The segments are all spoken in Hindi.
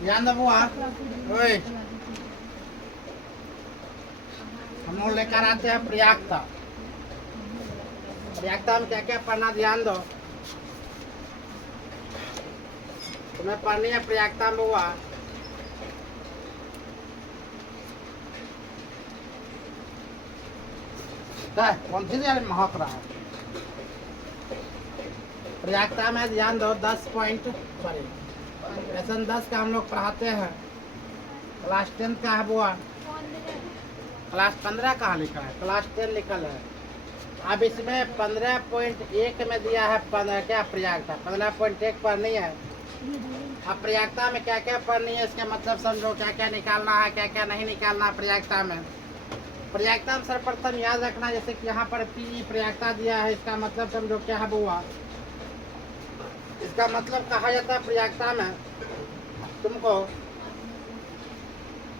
ध्यान दो बुआ। ओए, हम लोग लेकर आते हैं प्रयागता। प्रयागता में क्या क्या पढ़ना, ध्यान दो। तुम्हें पढ़नी है प्रयागता में बुआ। कौन सी यार महक रहा है। प्रयागता में ध्यान दो, 10 पॉइंट सॉरी लेसन 10 का हम लोग पढ़ाते हैं। क्लास 10 का है बुआ। क्लास 15 कहाँ लिखा है, क्लास 10 लिखल है। अब इसमें 15.1 में दिया है क्या प्रयागता, 15.1 पढ़नी है। अब प्रयागता में क्या क्या पढ़नी है इसके मतलब समझो, क्या क्या निकालना है क्या क्या नहीं निकालना है प्रयागता में। प्रयागता में सर्वप्रथम याद रखना, जैसे कि यहाँ पर पी प्रयागता दिया है, इसका मतलब समझो क्या है बुआ। इसका मतलब कहा जाता है प्रयागता में तुमको,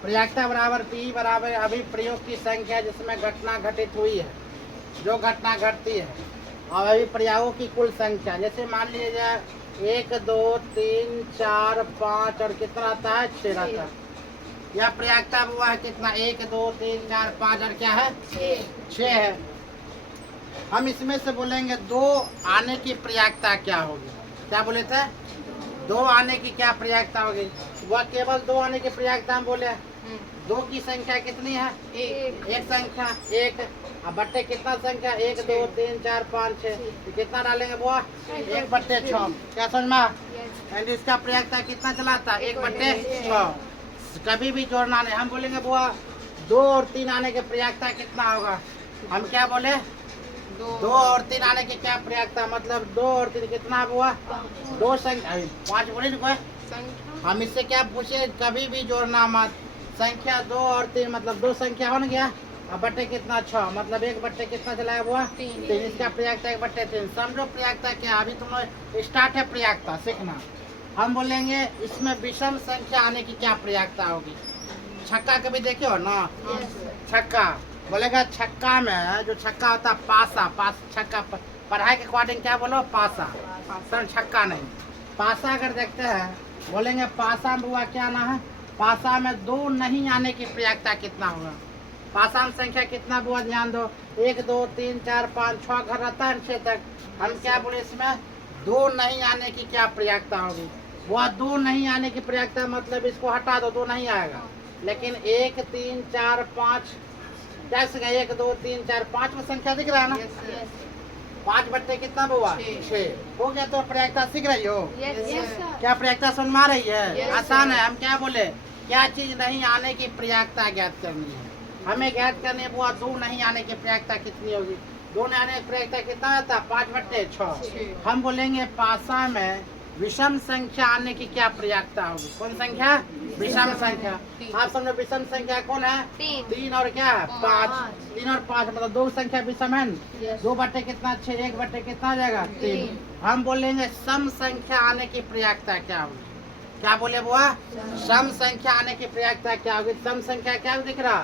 प्रयागता बराबर पी बराबर अभिप्रयोग की संख्या जिसमें घटना घटित हुई है, जो घटना घटती है, और अभिप्रयोगों की कुल संख्या। जैसे मान लीजिए 1 2 3 4 5 और कितना आता है 6 आता है। यह प्रयागता हुआ है कितना, 1 2 3 4 5 और क्या है 6 है। हम इसमें से बोलेंगे 2 आने की प्रयागता क्या होगी। क्या बोले थे, 2 आने की क्या प्रयागता होगी। वह केवल 2 आने की प्रयागता हम बोले। 2 की संख्या कितनी है, एक संख्या 1। अब बट्टे कितना संख्या 1 2 3 4 5 6, तो कितना डालेंगे बुआ 1/6। क्या समझ में। एंड इसका प्रयागता कितना चलाता है 1/6। कभी भी जोड़ना नहीं। हम बोलेंगे बुआ 2 और 3 आने के प्रयागता कितना होगा। हम क्या बोले 2 और 3 आने की क्या प्रयागता, मतलब 2 और 3 कितना बुआ 2 संख्या 5 बोले कोई। हम इससे क्या पूछे, कभी भी जोड़ना मत। संख्या 2 और 3 मतलब 2 संख्या हो गया। अब बट्टे कितना 6 मतलब 1/6 कितना चलाया बुआ 3। इसका प्रयागता 1/3। समझो प्रयागता क्या, अभी तुम लोग स्टार्ट है प्रयागता सीखना। हम बोलेंगे इसमें विषम संख्या आने की क्या प्रयागता होगी। छक्का कभी देखे हो ना, छक्का बोलेगा, छक्का में जो छक्का होता है पासा छक्का पढ़ाई के अकॉर्डिंग क्या बोलो पासा, सर छक्का नहीं पासा। अगर देखते हैं बोलेंगे पासा में हुआ क्या ना है, पासा में 2 नहीं आने की प्रयागता कितना होगा। पासा में संख्या कितना बुआ ध्यान दो, 1 2 3 4 5 6 घर रहता है 6 तक। हम क्या बोले इसमें 2 नहीं आने की क्या प्रयागता होगी। वह 2 नहीं आने की प्रयागता मतलब इसको हटा दो, 2 नहीं आएगा। लेकिन 1 3 4 5 कैसे गए, 1 2 3 4 5 में संख्या दिख रहा है ना। 5/6 कितना हुआ 6 हो गया। तो प्रयागता सीख रही हो, क्या प्रयागता समझ में आ रही है। आसान है। हम क्या बोले, क्या चीज नहीं आने की प्रयागता ज्ञात करनी है। हमें ज्ञात करने हुआ 2 नहीं आने की प्रयागता कितनी होगी। 2 नहीं आने की प्रयागता कितना आता है 5/6। हम बोलेंगे पासा में विषम संख्या आने की क्या प्रयागता होगी। कौन संख्या, विषम संख्या। आप समझो विषम संख्या कौन है 3 और क्या 5। 3 और 5 मतलब 2 संख्या विषम है। 2/6 कितना 6, 1/6 कितना आ जाएगा 3। हम बोलेंगे सम संख्या आने की प्रयागता क्या होगी। क्या बोले बुआ, सम संख्या आने की प्रयागता क्या होगी। सम संख्या क्या दिख रहा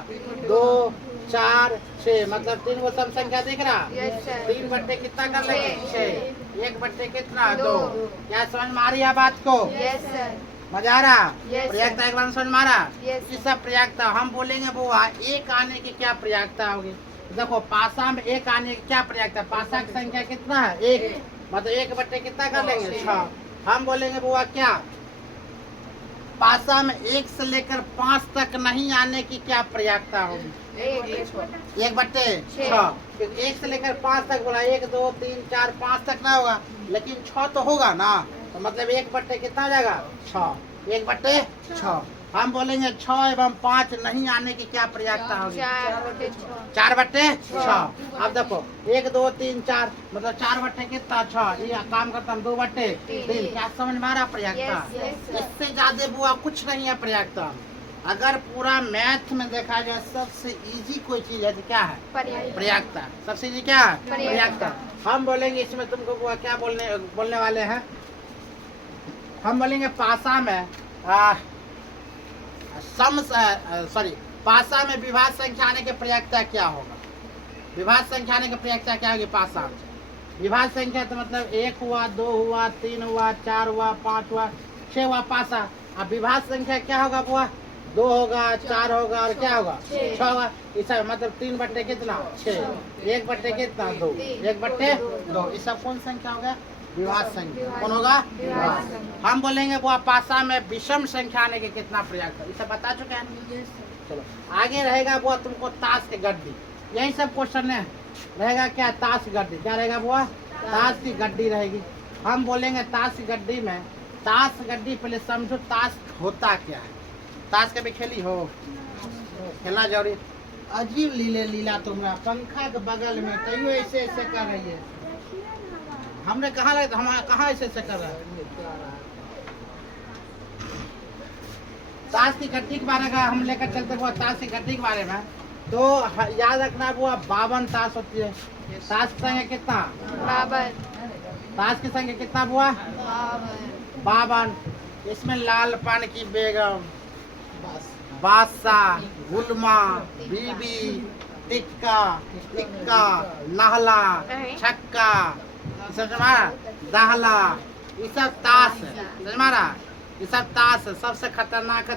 2 4 6 मतलब 3 वो सम संख्या दिख रहा। 3/6 कितना कर लेंगे 6, 1/6 कितना 2। क्या समझ में आ रही है बात को, मजा आ रहा। प्रयागता एक बार समझ में आ रहा। ये सब प्रयागता हम बोलेंगे बुआ 1 आने की क्या प्रयागता होगी। देखो पासा में 1 आने की क्या प्रयागता, पासा की संख्या कितना है 1 मतलब 1/6 कितना कर लेंगे 6। हम बोलेंगे बुआ क्या पासा में 1 से लेकर 5 तक नहीं आने की क्या प्रयागता होगी। 1/6। 1 से लेकर 5 तक बोला 1 2 3 4 5 तक ना होगा, लेकिन 6 तो होगा ना। तो मतलब 1/6 कितना आ जाएगा 6, 1/6। हम बोलेंगे 6 एवं 5 नहीं आने की क्या प्रयागता होगी 4/6। अब देखो 1 2 3 4 मतलब 4/6 कितना 6, ये काम करता हम 2/3। क्या समझ में आ रहा प्रयागता। इससे ज्यादा बुआ कुछ नहीं है प्रयागता। अगर पूरा मैथ में देखा जाए सबसे इजी कोई चीज है तो क्या है प्रयागता। सबसे इजी क्या है प्रयागता। हम बोलेंगे इसमें तुमको बुआ क्या बोलने वाले हैं। हम बोलेंगे पासा में पासा में विभाज्य संख्या आने के प्रयागता क्या होगा। विभाज्य संख्या आने के प्रयागता क्या होगी पासा में। विभाज्य संख्या तो मतलब 1 हुआ 2 हुआ 3 हुआ 4 हुआ 5 हुआ 6 हुआ पासा। अब विभाज्य संख्या क्या होगा बुआ? 2 होगा, 4 होगा और क्या होगा? 6 होगा। इसका मतलब 3 बट्टे कितना? 6। 1 बट्टे कितना? 2। 1 बट्टे 2। ये सब कौन संख्या हो गया? विभाज्य संख्या। कौन होगा? हम बोलेंगे बुआ पासा में विषम संख्या आने के कितना प्रयास कर, इसे बता चुके हैं। चलो आगे रहेगा बुआ तुमको ताश की गड्डी, यही सब क्वेश्चन है। रहेगा क्या? ताश गड्डी। क्या रहेगा बुआ? ताश की गड्डी रहेगी। हम बोलेंगे ताश की गड्डी में, ताश गड्डी पहले समझो ताश होता क्या है। ताश कभी खेली हो? खेलना जरूरी। अजीब लीला तुम्हारा, पंखा के बगल में तैयो ऐसे ऐसे कर रही है। हमने कहा हम कहाँ ऐसे ऐसे कर रहा है? ताश की गड्डी के बारे में हम लेकर चलते हुआ ताश की गड्डी के बारे में, तो याद रखना वो 52 ताश होती है। ताश की संख्या कितना? 52। ताश की संख्या कितना हुआ? 52। इसमें लाल पान की बेगम, बादशाह, गुलमा, बीबी, टिक्का, इक्का, नहला, छक्का, सब हमारा दाहला, ये सब ताश है। हमारा ये सब ताश है। सबसे खतरनाक है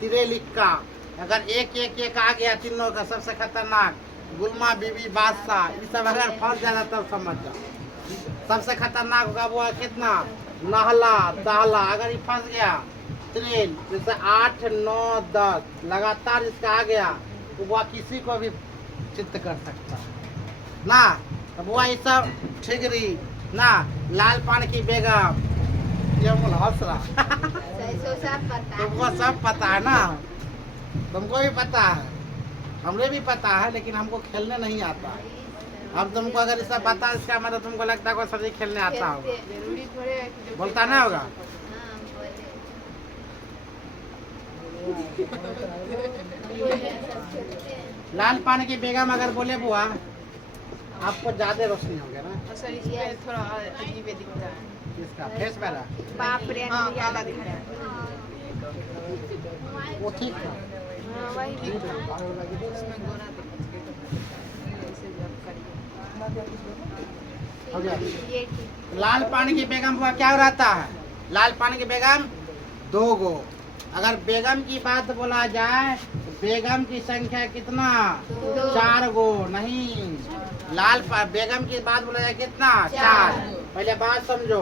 तिरेल इक्का। अगर एक आ गया तीनों का, सबसे खतरनाक गुलमा, बीबी, बादशाह, ये सब अगर फंस जाएगा तब समझ जाओ। सबसे खतरनाक होगा वो कितना? नहला, दाहला। अगर ये फंस गया तिरेल, जैसे 8, 9, 10 लगातार इसका आ गया तो वह किसी को भी चित्त कर सकता है ना। अब वह ये सब ठिगरी ना, लाल पान की बेगम, ये हंस रहा तुमको सब पता है ना, तुमको भी पता है, हमने भी पता है, लेकिन हमको खेलने नहीं आता। अब तुमको अगर ये सब पता है, इसका मतलब तुमको लगता है सर खेलने आता होगा, बोलता ना होगा। लाल पान की बेगम अगर बोले बुआ, आपको ज्यादा रोशनी हो गया ना? सर इसमें थोड़ा अजीब दिखता है। इसका फेस पैरा बाप रे याद दिख रहा है। वो ठीक था। हाँ वही दिख रहा है। इसमें गोरा ऐसे जब करिए हो गया। ये ठीक। लाल पानी की बेगम का क्या रहता है? लाल पानी की बेगम 2 गो। अगर बेगम की बात बोला जाए तो बेगम की संख्या कितना? 4 गो। नहीं, बेगम की बात बोला जाए कितना? 4। पहले बात समझो,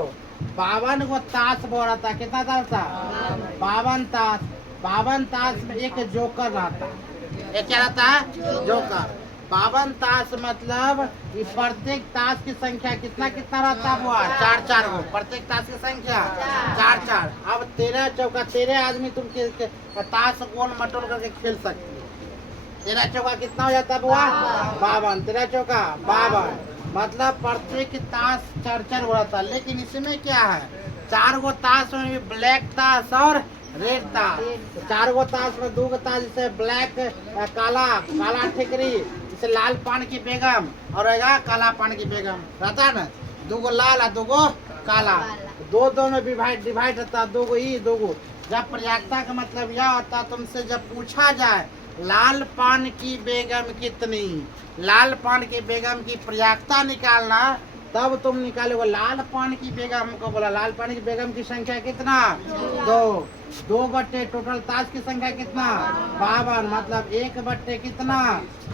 52 गो ताश बोल रहा था। कितना ताश था? 52 ताश। 52 ताश में एक जोकर रहता है। एक क्या रहता है? जोकर। 52 ताश मतलब ये प्रत्येक ताश की संख्या कितना कितना रहता हुआ? 4 गो। प्रत्येक ताश की संख्या 4। अब 13 चौका 13 आदमी तुम ताश गोल मटोल करके खेल सकते हो। 13 चौका कितना हो जाता हुआ? 52। 13 चौका 52 मतलब प्रत्येक ताश 4 हो रहा था। लेकिन इसमें क्या है? 4 गो ताश में भी ब्लैक ताश और रेड ताश। 4 गो ताश में 2 गो ताश, जैसे ब्लैक काला ठिकरी, जैसे लाल पान की बेगम और रहेगा काला पान की बेगम रहता है ना। 2 गो लाल और 2 गो काला, 2 में डिवाइड रहता, 2 गो ई 2 गो। जब प्रयागता का मतलब यह होता, तुमसे जब पूछा जाए लाल पान की बेगम कितनी, लाल पान की बेगम की प्रयागता निकालना, तब तुम निकालोगे लाल पान की बेगम। हमको बोला लाल पान की बेगम की संख्या कितना? 2 बट्टे टोटल ताश की संख्या कितना? 52 मतलब 1 बट्टे कितना?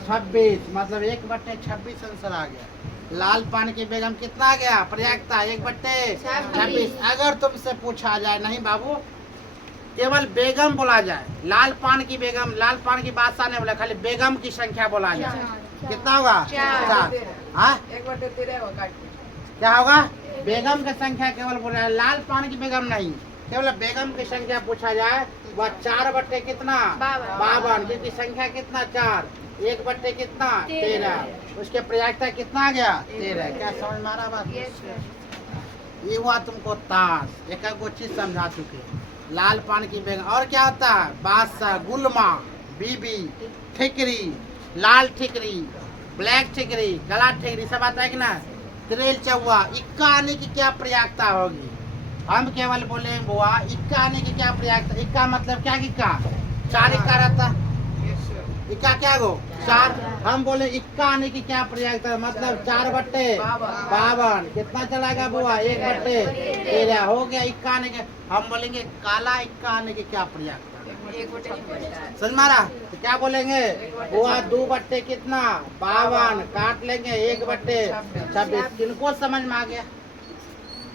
26 मतलब 1 बट्टे 26 आंसर आ गया। लाल पान की बेगम कितना आ गया? प्रयागता 1 बट्टे 26। अगर तुमसे पूछा जाए, नहीं बाबू केवल बेगम बोला जाए, लाल पान की बेगम, लाल पान की बादशाह ने बोला, खाली बेगम की संख्या बोला जाए, कितना होगा? 4। हाँ 1/13 क्या होगा? बेगम की संख्या केवल बोला, लाल पान की बेगम नहीं, केवल बेगम की संख्या पूछा जाए वह 4 बट्टे कितना? 52। क्योंकि संख्या कितना? 4। 1 बट्टे कितना? 13। उसके प्रयागता कितना आ गया? 13। क्या समझ में आ रहा बात? ये हुआ तुमको ताश। एक चीज समझा चुके। लाल पान की बेगम और क्या होता है? बादशाह, गुलमा, बीबी, ठिकरी, लाल ठिकरी, ब्लैक ठिकरी, काला ठिकरी, सब आता है कि ना। तिरेल चौवा, इक्का आने की क्या प्रयागता होगी? हम केवल बोले बुआ इक्का आने की क्या प्रयागता? इक्का मतलब क्या? इक्का 4 इक्का रहता, इक्का क्या गो 4। हम बोले इक्का आने की क्या प्रयागता, मतलब 4 बट्टे 52। कितना चलाएगा बुआ 1 बट्टे 13 हो गया इक्का आने के। हम बोलेंगे काला इक्का आने की क्या प्रयागता, समझ मारा। तो क्या बोलेंगे बुआ 2 बट्टे कितना 52 काट लेंगे 1 बट्टे 26। किनको समझ में आ गया?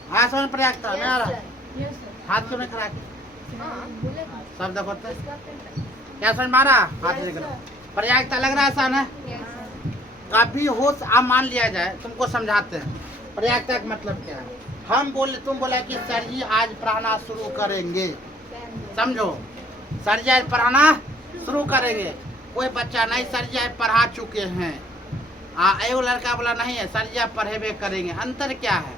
हाँ समझ प्रयागता नहीं आ रहा, हाथ क्यों नहीं करा सब देखो तो। क्या समझ मारा? हाथ से करो। प्रयागता लग रहा है आसान है? कभी होश आप मान लिया जाए, तुमको समझाते हैं प्रयागता का मतलब क्या है। हम बोले, तुम बोला कि सर जी आज पढ़ाना शुरू करेंगे, समझो सर जी आज पढ़ाना शुरू करेंगे। कोई बच्चा नहीं सर जी आज पढ़ा चुके हैं, एगो लड़का बोला नहीं है सर जी आज पढ़ेबे करेंगे। अंतर क्या है?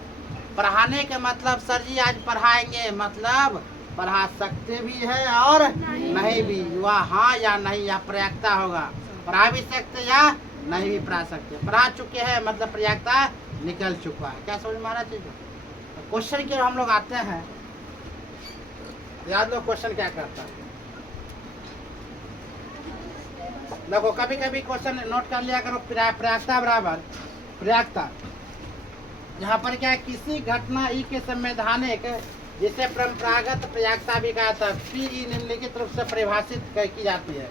पढ़ाने का मतलब सर जी आज पढ़ाएंगे, मतलब पढ़ा सकते भी है और नहीं भी, वह हाँ या नहीं या प्रयागता होगा। पढ़ा भी सकते या नहीं भी पढ़ा सकते। पढ़ा चुके हैं मतलब प्रयागता निकल चुका है। क्या समझ में आ रहा चीज? क्वेश्चन की हम लोग आते हैं, याद लो क्वेश्चन क्या करता है। देखो कभी कभी क्वेश्चन नोट कर लिया करो, प्रयागता बराबर प्रयागता। यहाँ पर क्या है, किसी घटना ई के संवैधानिक जिसे परंपरागत प्रयागता भी कहा था, फिर ई निम्नलिखित रूप से परिभाषित की जाती है।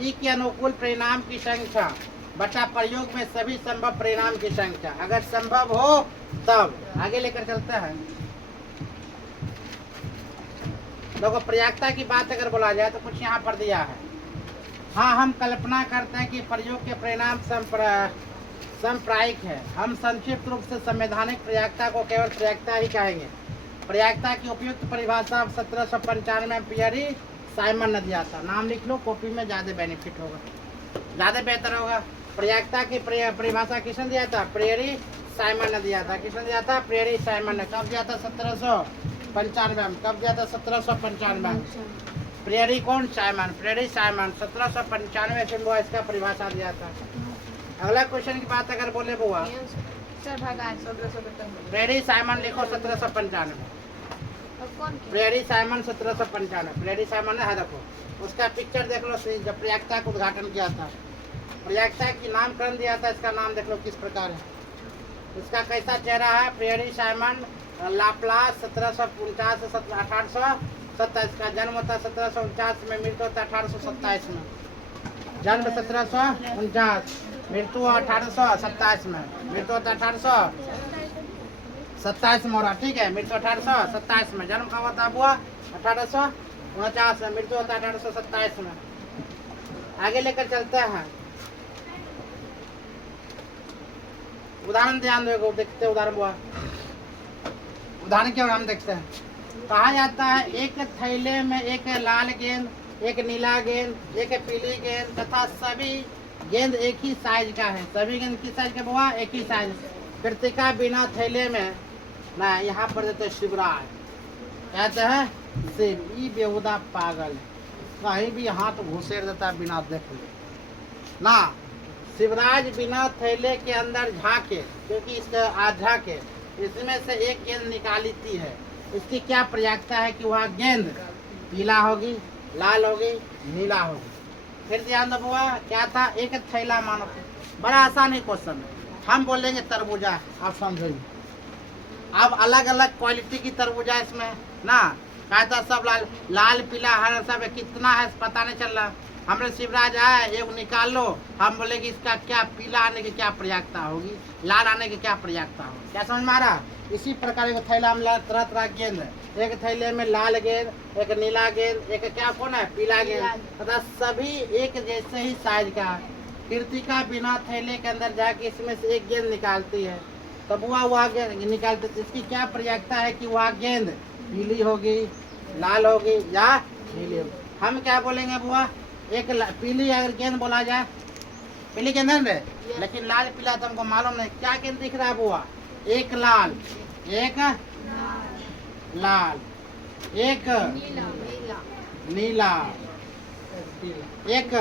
ई के अनुकूल परिणाम की संख्या बटा प्रयोग में सभी संभव परिणाम की संख्या, अगर संभव हो तब। आगे लेकर चलते हैं। देखो प्रयागता की बात अगर बोला जाए तो कुछ यहाँ पर दिया है। हाँ हम कल्पना करते हैं कि प्रयोग के परिणाम संप्रायिक है। हम संक्षिप्त रूप से संवैधानिक प्रयागता को केवल प्रयागता ही कहेंगे। प्रयागता की उपयुक्त परिभाषा 1795 में पियरी साइमन ने दिया था। नाम लिख लो कॉपी में, ज़्यादा बेनिफिट होगा, ज़्यादा बेहतर होगा। प्रयागता की परिभाषा किसने दिया था? पियरी साइमन ने दिया था। किसने दिया था? पियरी साइमन ने। कब दिया था? 1795 में। कब दिया था? 1795 में। पियरी कौन? साइमन। पियरी साइमन 1795 से वो इसका परिभाषा दिया था। अगला क्वेश्चन की बात अगर बोले बुआ, प्रेरी साइमन लिखो 1795। Prairie Simon 1795। प्रेरी साइमन है, देखो उसका पिक्चर देख लो, जब प्रयागता का उद्घाटन किया था, प्रयागता की नामकरण दिया था, इसका नाम देख लो किस प्रकार है, इसका कैसा चेहरा है। प्रेरी साइमन लाप्लास 1749 से 1827 का जन्म होता 1749 में, मृत्यु होता 1827 में। जन्म 1749, मृत्यु 1827 में, मृत्यु होता 1827 में हो रहा, ठीक है। मृत्यु 1827 में, जन्म कब होता हुआ 1849 में, मृत्यु होता 1827 में। आगे लेकर चलते हैं। उदाहरण ध्यान दो, देखते उदाहरण हुआ, उदाहरण क्या हम देखते हैं। कहा जाता है एक थैले में एक लाल गेंद, एक नीला गेंद, एक पीली गेंद तथा सभी गेंद एक ही साइज का है। सभी गेंद किस साइज का बुआ? एक ही साइज। कृतिका बिना थैले में ना, यहाँ पर देते शिवराज, कहते हैं शिव ई बेहुदा पागल, कहीं भी हाथ घुसेड़ देता बिना देख ले ना। शिवराज बिना थैले के अंदर झाके, क्योंकि इसके आज झाके, इसमें से एक गेंद निकालती है। इसकी क्या प्रयागता है कि वह गेंद पीला होगी, लाल होगी, नीला होगी। फिर ध्यान दो बुआ, क्या था? एक थैला मानो, बड़ा आसान ही क्वेश्चन है। हम बोलेंगे तरबूजा, आप समझेंगे। अब अलग अलग क्वालिटी की तरबूजा इसमें ना, कहा था सब लाल लाल पीला हरा सब कितना है पता नहीं चल रहा। हमने शिवराज आया, एक निकाल लो, हम बोले कि इसका क्या पीला आने की क्या प्रयागता होगी, लाल आने की क्या प्रयागता होगी। क्या समझ में आ रहा? इसी प्रकार एक थैला में तरह तरह गेंद है, एक थैले में लाल गेंद, एक नीला गेंद, एक क्या कौन है? पीला गेंद, तथा सभी एक जैसे ही साइज का। कृतिका बिना थैले के अंदर जाके इसमें से एक गेंद निकालती है, तब वह गेंद निकालती है। इसकी क्या प्रयागता है कि वह गेंद पीली होगी, लाल होगी या नीली होगी। हम क्या बोलेंगे बुआ? एक पीली अगर गेंद बोला जाए, पीली गेंद है रे, लेकिन लाल पीला तो हमको मालूम नहीं। क्या गेंद दिख रहा है बुआ? एक लाल, एक लाल, एक नीला, एक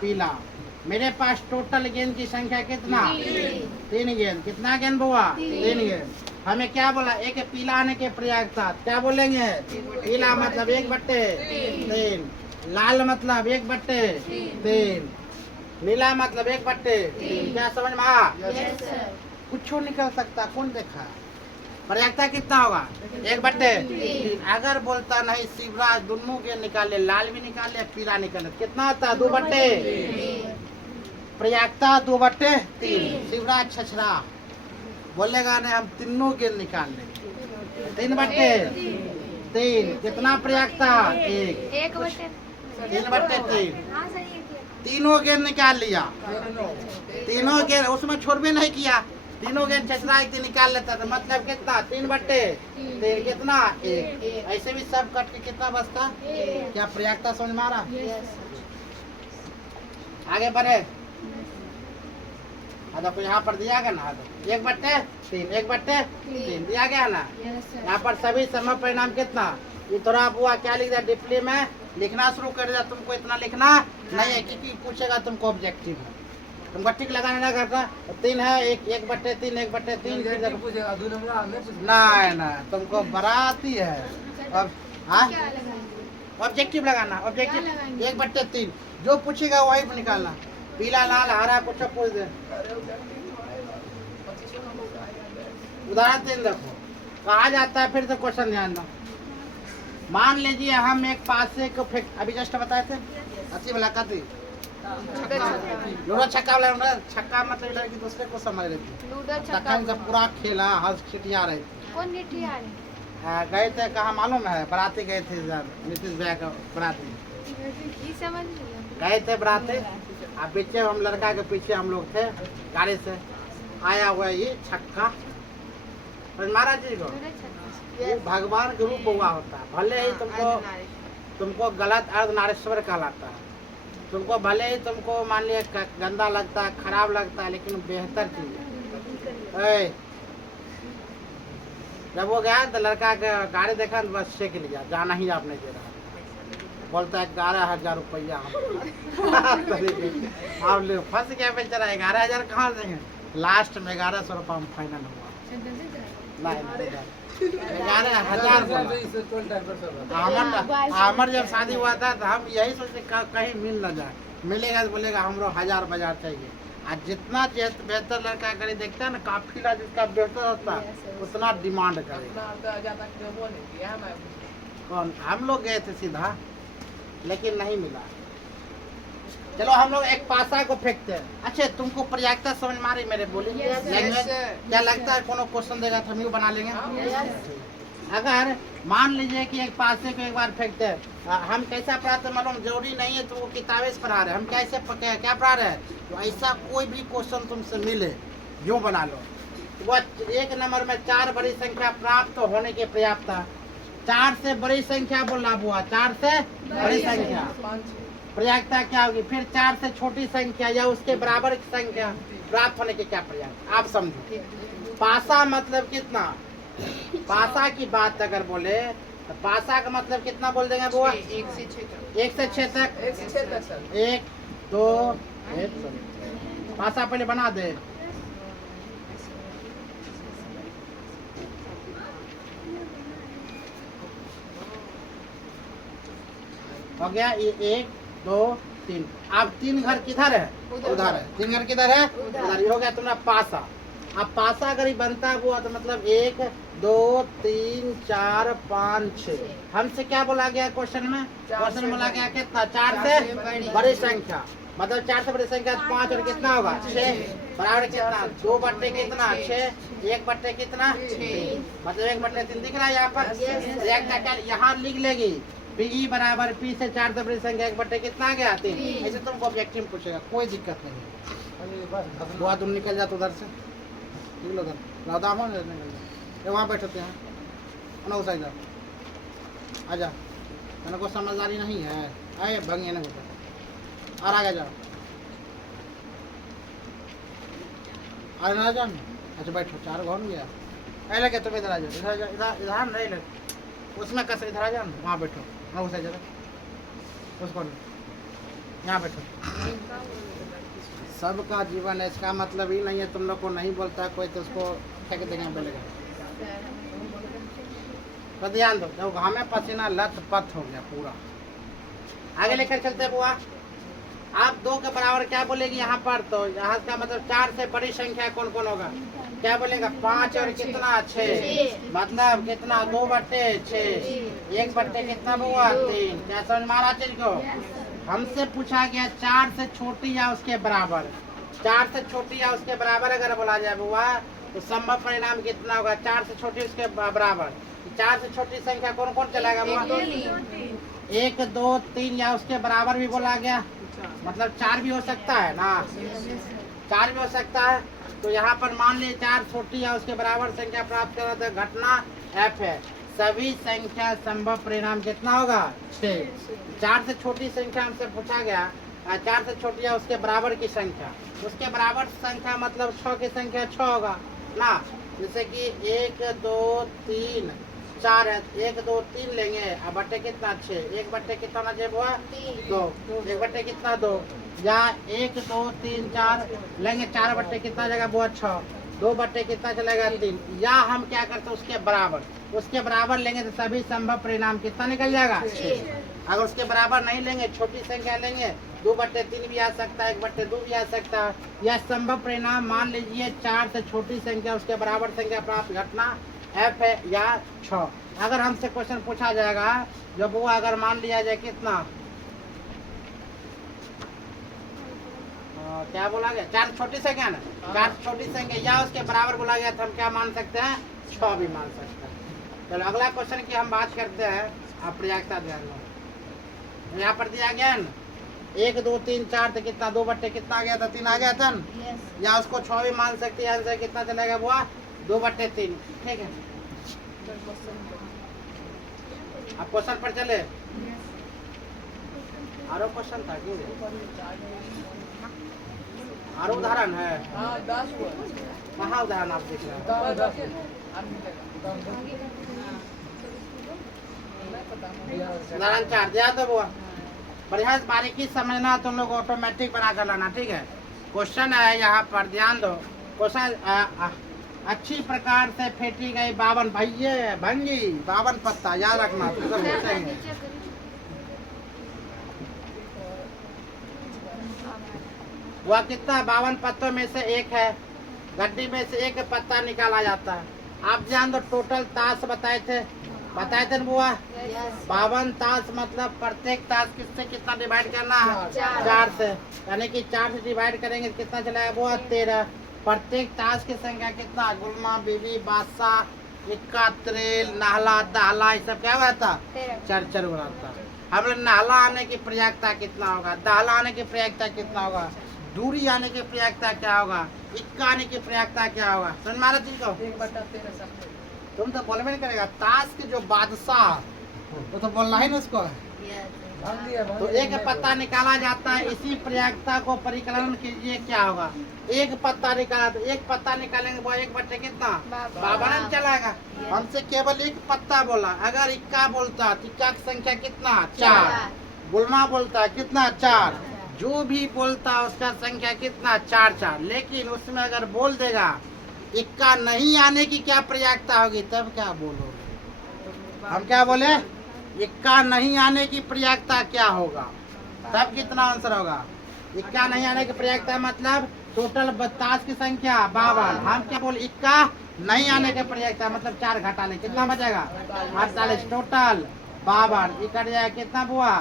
पीला। मेरे पास टोटल गेंद की संख्या कितना? 3 गेंद। कितना गेंद बुआ? 3 गेंद। हमें क्या बोला? एक पीला आने के प्रयागता क्या बोलेंगे? पीला मतलब 1/3, लाल मतलब 1/3, नीला मतलब 1/3। क्या समझ में आया? Yes sir. कुछ निकल सकता, कौन देखा? प्रयागता कितना होगा? 1/3। अगर बोलता नहीं शिवराज दोनों के निकाले, लाल भी निकाले पीला निकाले, कितना होता? 2/3। प्रयागता 2/3। शिवराज छछरा बोलेगा नहीं हम तीनों के निकाल लेंगे। 3/3। कितना प्रयागता? 1। 3/3। हाँ सर ये तीनों गेंद निकाल लिया, तीनों गेंद उसमें छोड़बे नहीं किया, तीनों गेंद छछरा एक दिन निकाल लेता था, मतलब कितना? 3/3। कितना? 1। ऐसे भी सब कट के कितना बचता? क्या प्रयागता समझ में आ रहा? आगे बढ़े। तो यहाँ पर दिया गया ना 1/3। 1/3 दिया गया ना। यहाँ पर सभी समय परिणाम कितना? ये थोड़ा हुआ क्या लिख दिया? डिप्ली में लिखना शुरू कर दिया। तुमको इतना लिखना नहीं है क्योंकि पूछेगा तुमको ऑब्जेक्टिव है, तुमको टिक लगाने ना करना। 3 है, 1/3 1/3 नहीं ना, तुमको बराती है। अब हाँ ऑब्जेक्टिव लगाना, ऑब्जेक्टिव 1/3 जो पूछेगा वही पे निकालना। पीला लाल हरा कुछ पूछ दे। उदाहरण दिन देखो कहा जाता है, फिर से क्वेश्चन ध्यान दो। मान लीजिए हम एक पासे को फेंक, अभी जस्ट बताए थे अच्छी मुलाकात थी। लूडो छक्का वाला, छक्का मतलब लड़की दूसरे को समझ रही थी। तखन से पूरा खेला हंस खिटिया रही थी। कौन निठिया रहे? गए थे कहाँ मालूम है? बराती गए थे नीतीश भैया का बराती ये समझ नहीं गए थे बराती। अब पीछे हम लड़का के पीछे हम लोग थे, गाड़ी से आया हुआ ये छक्का महाराज जी को ये भगवान के रूप हुआ होता है। भले ही तुमको गलत अर्धनारीश्वर कहलाता है, तुमको भले ही तुमको मान लिया गंदा लगता है, खराब लगता है, लेकिन बेहतर चीज है। जब वो गया तो लड़का का गाड़ी देखा तो बस चेक लिया, जाना ही आप नहीं दे रहा। बोलता है 11,000 रुपया आप ले फंस गया बेचारा। 11,000 कहाँ देंगे? लास्ट में 1100 रुपया में फाइनल हुआ। नहीं 11,000 हमार जब शादी हुआ था तो हम यही सोचते कहीं मिल न जाए, मिलेगा तो बोलेगा हमरो 1000 बाजार चाहिए। और जितना बेहतर लड़का करी देखता है ना, काफी जिसका बेहतर होता है उतना डिमांड करेगा। कौन? हम लोग गए थे सीधा लेकिन नहीं मिला। चलो हम लोग एक पासा को फेंकते हैं। अच्छा तुमको प्रयागता समझ में आ रही मेरे बोली लैंग्वेज? क्या लगता है कोनो क्वेश्चन देगा तो हम यूँ बना लेंगे? अगर मान लीजिए कि एक पासे को एक बार फेंकते हैं, हम कैसा पढ़ाते हैं मालूम? जरूरी नहीं है तो वो किताबें से पढ़ा रहे, हम कैसे क्या पढ़ा रहे हैं? तो ऐसा कोई भी क्वेश्चन तुमसे मिले यूँ बना लो। वो एक नंबर में 4 बड़ी संख्या प्राप्त होने की पर्याप्तता। 4 से बड़ी संख्या बोलना बुआ, 4 से बड़ी संख्या प्रयागता क्या होगी? फिर 4 से छोटी संख्या या उसके बराबर की संख्या प्राप्त होने की क्या प्रयागता? आप समझो। पासा मतलब कितना? पासा की बात अगर बोले तो पासा का मतलब कितना बोल देंगे बुआ? 1 से 6 तक। 1 2 पासा पहले बना दे। हो गया 1 2 3। अब 3 घर किधर है? उधर है। 3 घर किधर है? उधर। हो गया तुम्हारा पासा। अब पासा अगर ही बनता हुआ तो मतलब 1 2 3 4 5 6। हमसे क्या बोला गया क्वेश्चन में? क्वेश्चन में बोला गया कितना? 4 से बड़ी संख्या, मतलब 4 से बड़ी संख्या 5 और कितना होगा? 6 बराबर कितना? 2/3 कितना? 6 1/3 कितना? 3, मतलब 1/3 दिख रहा है यहाँ पर। यहाँ लिख लेगी पी बराबर पी से 4 से बड़ी संख्या 1/3 कितना आ गया? 3। ऐसे तुमको ऑब्जेक्टिव पूछेगा, कोई दिक्कत नहीं। बुआ तुम निकल जाते उधर से, वहाँ बैठते हैं ना उस साइड। आजा, मैंने को समझदारी नहीं है। आए भंगे नहीं होता और आगे जाओ। अरे ना जान, अच्छा बैठो। 4 घोन गया। अरे लगे तुम इधर आ जाओ, इधर इधर नहीं लगे उसमें कसर। इधर आ जाओ, वहाँ बैठो ना उस साइड उसको यहाँ बैठो। सबका जीवन है, इसका मतलब ही नहीं है तुम लोग को नहीं बोलता कोई तो उसको फेंक देंगे बोलेगा। तो ध्यान दो, जब घाम में पसीना लत पथ हो गया पूरा। आगे लेकर चलते बुआ। आप 2 के बराबर क्या बोलेगी यहाँ पर, तो यहाँ का मतलब 4 से बड़ी संख्या कौन कौन होगा, क्या बोलेगा 5 और कितना 6, मतलब कितना 2/6, 1/, कितना हुआ 3। क्या समझ में आ रहा चीज को। हमसे पूछा गया 4 से छोटी या उसके बराबर, 4 से छोटी या उसके बराबर अगर बोला जाए बुआ तो संभव परिणाम कितना होगा, 4 से छोटी उसके बराबर। 4 से छोटी संख्या कौन कौन चलेगा बुआ, 1 2 3 या उसके बराबर भी बोला गया, मतलब 4 भी हो सकता है ना, 4 भी हो सकता है। तो यहाँ पर मान लीजिए 4 छोटी या उसके बराबर संख्या प्राप्त करना तो घटना f है। सभी संख्या संभव परिणाम कितना होगा 6। 4 से छोटी संख्या हमसे पूछा गया, 4 से छोटी या उसके बराबर की संख्या, उसके बराबर संख्या मतलब 6 की संख्या 6 होगा ना। जैसे कि 1 2 3 4 है, 1 2 3 लेंगे, अब बट्टे कितना 6, 1/, कितना होना चाहिए हुआ 2, 1/, कितना 2, या 1 2 3 4 लेंगे, 4/, कितना जाएगा बुआ 6, 2/, कितना चलेगा 3, या हम क्या करते हैं उसके बराबर लेंगे तो सभी संभव परिणाम कितना निकल जाएगा 6। अगर उसके बराबर नहीं लेंगे, छोटी संख्या लेंगे, 2/3 भी आ सकता है, 1/2 भी आ सकता है। यह संभव परिणाम मान लीजिए 4 से छोटी संख्या उसके बराबर संख्या प्राप्त घटना f है या 6। अगर हमसे क्वेश्चन पूछा जाएगा जब वो अगर मान लिया जाए कितना क्या बोला गया 4 छोटी संख्या ना, 4 छोटी संख्या या उसके बराबर बोला गया तो हम क्या मान सकते हैं 6 भी मान सकते हैं। चलो अगला क्वेश्चन की हम बात करते हैं। आप प्रयागता ध्यान लो, यहाँ पर दिया गया न 1 2 3 4 तो कितना 2/, कितना आ गया था 3 आ गया था न? या उसको 6 भी मान सकते हैं। आंसर कितना चलेगा बुआ 2/3। ठीक है, अब क्वेश्चन पर चले। आरो क्वेश्चन था क्यों, आरो उदाहरण है कहाँ उदाहरण आप देख रहे हैं। उदाहरण 4 दिया तो बुआ बढ़िया बारीकी समझना, तुम लोग ऑटोमेटिक बना कर लाना। ठीक है, क्वेश्चन है यहाँ पर ध्यान दो। क्वेश्चन अच्छी प्रकार से फेंटी गई 52 भंगी 52 पत्ता याद रखना, तो सब पूछेंगे। वह कितना 52 पत्तों में से एक है, गड्डी में से एक पत्ता निकाला जाता है। आप जान दो टोटल ताश बताए थे ना बुआ, 52 ताश मतलब प्रत्येक ताश किससे कितना डिवाइड करना है 4 से, यानी कि 4 से डिवाइड करेंगे कितना चलाएगा बुआ 13। प्रत्येक ताश की संख्या कितना, गुलमा बीबी बादशाह इक्का त्रेल नाहला दाहला ये सब क्या हुआ था 4 बनाता। हम लोग नाहला आने की प्रयागता कितना होगा, दाहला आने की प्रयागता कितना होगा, दूरी आने की प्रयागता क्या होगा, इक्का आने की प्रयागता क्या होगा। समझ मारा चीज को, 1/13 तुम तो बोलबे नहीं करेगा। ताश के जो बादशाह वो तो बोलना ही ना उसको। तो एक पत्ता निकाला जाता है, इसी प्रयागता को परिकलन कीजिए क्या होगा। एक पत्ता निकाला तो एक पत्ता निकालेंगे वो 1/, कितना 52 चलाएगा। हमसे केवल एक पत्ता बोला, अगर इक्का बोलता तो इक्का की संख्या कितना 4, गुलमा बोलता कितना 4, जो भी बोलता उसका संख्या कितना 4। लेकिन उसमें अगर बोल देगा इक्का नहीं आने की क्या प्रयागता होगी, तब क्या बोलोगे। हम क्या बोले, इक्का नहीं आने की प्रयागता क्या होगा, तब कितना आंसर होगा। इक्का नहीं आने की प्रयागता मतलब टोटल 52 की संख्या 52। हम क्या बोले, इक्का नहीं आने की प्रयागता मतलब 4 घटा ले, कितना बचेगा 48, टोटल 52। इकट जाएगा कितना बुआ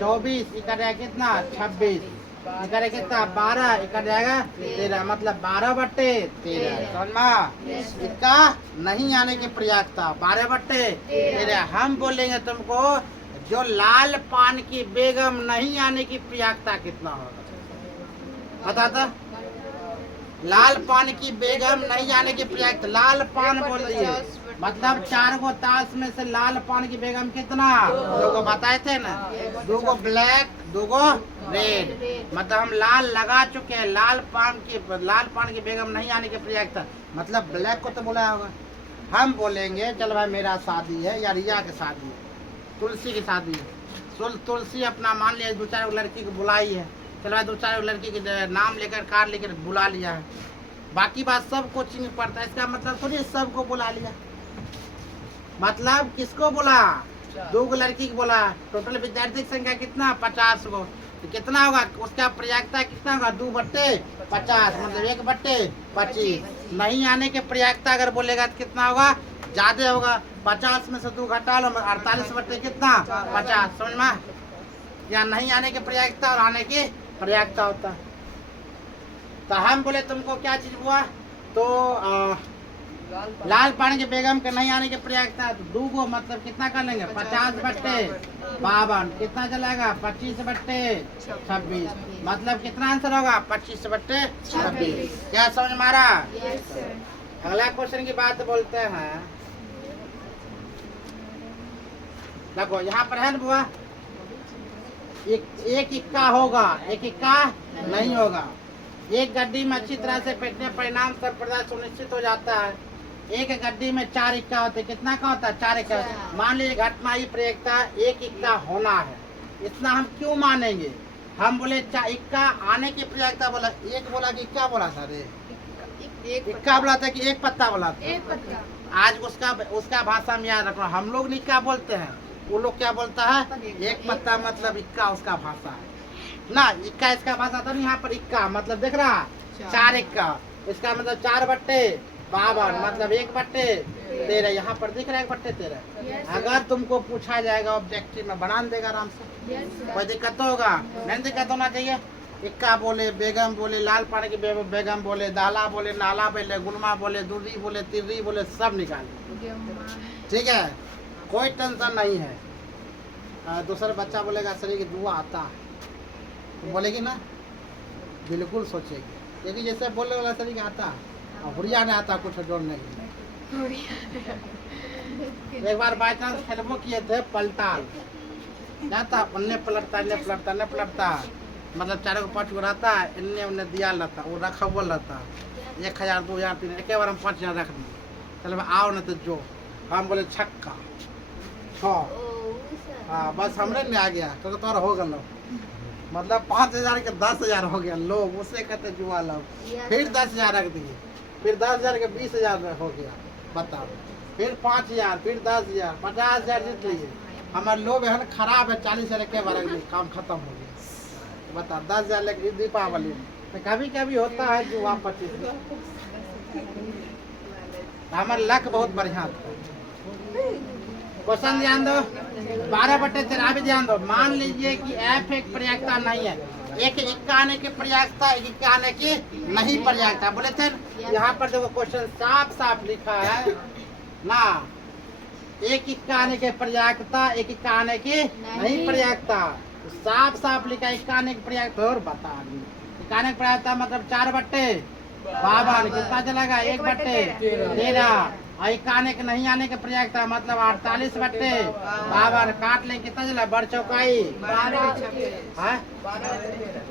24, इकट जाएगा कितना 26, इकट कितना 12, इकट जाएगा 13, मतलब 12/13। समझ में, इसका नहीं आने की प्रयागता 12/13। हम बोलेंगे तुमको जो लाल पान की बेगम नहीं आने की प्रयागता कितना होगा, पता था। लाल पान की बेगम नहीं आने की प्रयागता, लाल पान बोल दिए मतलब 4 गो ताश में से लाल पान की बेगम कितना 2 गो बताए थे ना, 2 गो ब्लैक 2 गो रेड, मतलब हम लाल लगा चुके हैं। लाल पान की बेगम नहीं आने की प्रयागता मतलब ब्लैक को तो बोला होगा। हम बोलेंगे चल भाई मेरा शादी है या रिया की शादी है, तुलसी की शादी है, तुलसी अपना मान लिया 2-4 लड़की को बुलाई है, चल भाई 2-4 लड़की के नाम लेकर कार्ड लेकर बुला लिया है, बाकी बात सब कोचिंग पढ़ता है। इसका मतलब थोड़ी सबको बुला लिया, मतलब किसको बोला 2 लड़की को बोला। टोटल विद्यार्थी की संख्या कितना 50 गो, तो कितना होगा, उसका प्रयागता कितना होगा 2/50, मतलब 1/25। नहीं आने के प्रयागता अगर बोलेगा तो कितना होगा, ज्यादा होगा। 50 में से 2 घटा लो, 48 बट्टे कितना 50, समझ में। या नहीं आने के प्रयागता और आने की प्रयागता होता है। तो हम बोले तुमको क्या चीज हुआ, तो लाल पानी के बेगम के नहीं आने के प्रयागता, तो 2 गो मतलब कितना कर लेंगे 50/52, कितना चलेगा 25/26, मतलब कितना आंसर होगा 25/26। क्या समझ मारा। अगला क्वेश्चन की बात बोलते हैं, देखो यहाँ पर है ना बुआ, एक इक्का होगा, एक इक्का नहीं होगा। एक गड्डी में अच्छी तरह से बैठने परिणाम सर्वप्रदाय सुनिश्चित हो जाता है। एक गड्डी में 4 इक्का होते, कितना का होता है 4 इक्का। मान लीजिए घटना ही प्रयोगता 1 इक्का होना है, इतना हम क्यों मानेंगे। हम बोले 4 इक्का आने की प्रयोगता बोला, एक बोला कि क्या बोला था रे, इक्का बोला था कि एक पत्ता बोला था। आज उसका भाषा में याद रखना, हम लोग इक्का बोलते हैं, वो लोग क्या बोलता है एक पत्ता, मतलब इक्का उसका भाषा है ना। इक्का इसका भाषा था, यहाँ पर इक्का मतलब देख रहा 4 इक्का, इसका मतलब 4/52, मतलब 1/13। यहाँ पर दिख रहा है 1/13। अगर तुमको पूछा जाएगा ऑब्जेक्टिव में बना देगा आराम से, कोई दिक्कत तो होगा नहीं, दिक्कत होना चाहिए। इक्का बोले, बेगम बोले, लाल पानी की बेगम बोले, दाला बोले, नाला बोले, गुलमा बोले, दूरी बोले, तिर्री बोले, सब निकाले, ठीक है, कोई टेंशन नहीं है। दूसरा बच्चा बोलेगा सर की दुआ आता है, तो बोलेगी ना, बिल्कुल सोचेगी, क्योंकि जैसे बोलने वाला सर आता है और हुरिया नहीं आता कुछ जोड़ने के लिए। एक बार बाई चांस खेलबो किए थे पलटाल, जाता उन्ने पलटता, इन्ने पलटता, इन्ने पलटता, मतलब 4 को 5 को रहता है, इन्ने उन्ने दिया रहता, वो रखा बोल रहता 1000 2000 3, एक बार हम 5000 रख दिए, चलो आओ ना तो जो हम बोले छक्का 6, हाँ बस हमरे में आ गया, तो तोर हो गलो, मतलब 5000 के 10000 हो गया, लोग उसे कहते जुआ लो। फिर 10000 रख दिए, फिर 10000 के 20000 हो गया, बताओ, फिर 5000, फिर 10000, 50000 जीत लिए। हमारे लोग है ना खराब है, 40,000 के बार काम खत्म हो गया, बता 10,000 लेके दीपावली तो कभी कभी होता है जुआ 25। हमारे लक बहुत बढ़िया था। क्वेश्चन ध्यान दो, 12/13 भी ध्यान दो। मान लीजिए कि एफ एक प्रयागता नहीं है, एक इक्का आने की प्रयागता, एक इक्का आने की नहीं प्रयागता बोले थे। यहाँ पर देखो क्वेश्चन साफ साफ लिखा है ना, एक इक्का आने के प्रयागता, एक इक्का आने की नहीं प्रयागता, तो साफ साफ लिखा इक्का आने की प्रयागता। और बता इक्का आने की प्रयागता मतलब 4/52, कितना चलेगा 1/13, और इक्का आने के नहीं आने के प्रयागता मतलब 48/52, काट लें कितना चला, बड़ चौकाई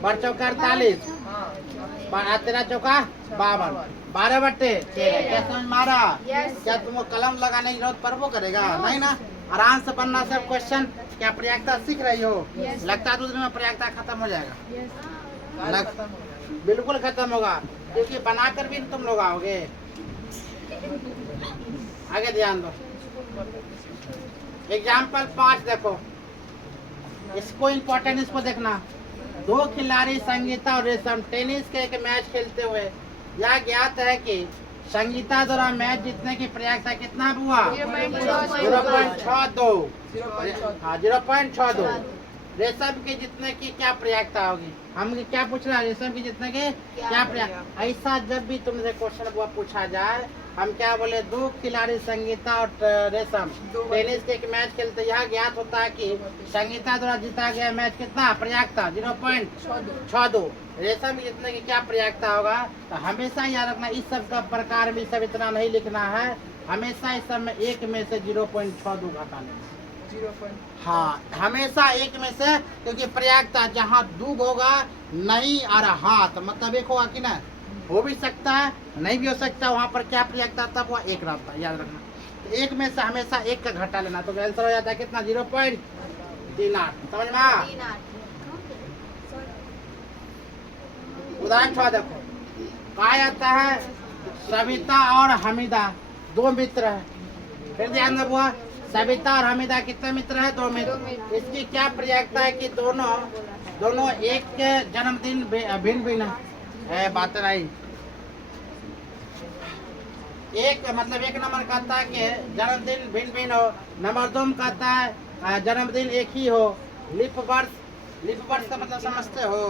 बड़ चौका 48, 13 चौका 52, 12/13। क्या समझ मारा। क्या तुमको कलम लगाने की जरूरत पड़बो करेगा, नहीं ना, आराम से बनना सब क्वेश्चन। क्या प्रयागता सीख रही हो, लगता है 2 दिन में प्रयागता खत्म हो जाएगा, बिल्कुल खत्म होगा, क्योंकि बनाकर भी तुम लोग आओगे। आगे ध्यान दो, एग्जाम्पल 5 देखो, इसको इम्पोर्टेंट, इसको देखना। 2 खिलाड़ी संगीता और रेशम टेनिस के एक मैच खेलते हुए यह ज्ञात है कि संगीता द्वारा मैच जीतने की प्रयागता कितना हुआ 0.62, हाँ 0.62। रेशम के जीतने की क्या प्रयागता होगी। हम क्या पूछ रहे हैं, रेशम की जीतने की क्या प्रयागता। ऐसा जब भी तुमसे क्वेश्चन पूछा जाए, हम क्या बोले, 2 खिलाड़ी संगीता और रेशम टेनिस के एक मैच खेलते, यह ज्ञात होता है कि संगीता द्वारा जीता गया मैच कितना प्रयागता 0.62। रेशम जीतने की क्या प्रयागता होगा। तो हमेशा याद रखना, इस सब का प्रकार में सब इतना नहीं लिखना है, हमेशा इस सब में 1 में से 0.62 घटा लेना, हाँ हमेशा 1 में से, क्योंकि प्रयागता जहाँ दूग होगा नहीं और हाथ मतलब 1 होगा कि ना, हो भी सकता है नहीं भी हो सकता, वहाँ पर क्या प्रयागता तब वह 1 रहता है, याद रखना। तो 1 में से हमेशा 1 का घटा लेना, तो आंसर हो जाता है कितना 0.38, समझ में। उदाहरण 6 देखो, कहा जाता है सविता और हमीदा 2 मित्र है। फिर ध्यान रखो, सविता और हमीदा कितने मित्र है, 2 मित्र। इसकी क्या प्रयागता है कि दोनों दोनों एक के जन्मदिन भिन्न भिन्न है, बात नहीं। एक मतलब एक नंबर कहता है कि जन्मदिन भिन्न भिन्न हो, नंबर 2 कहता है जन्मदिन एक ही हो। लीप वर्ष का मतलब समझते हो?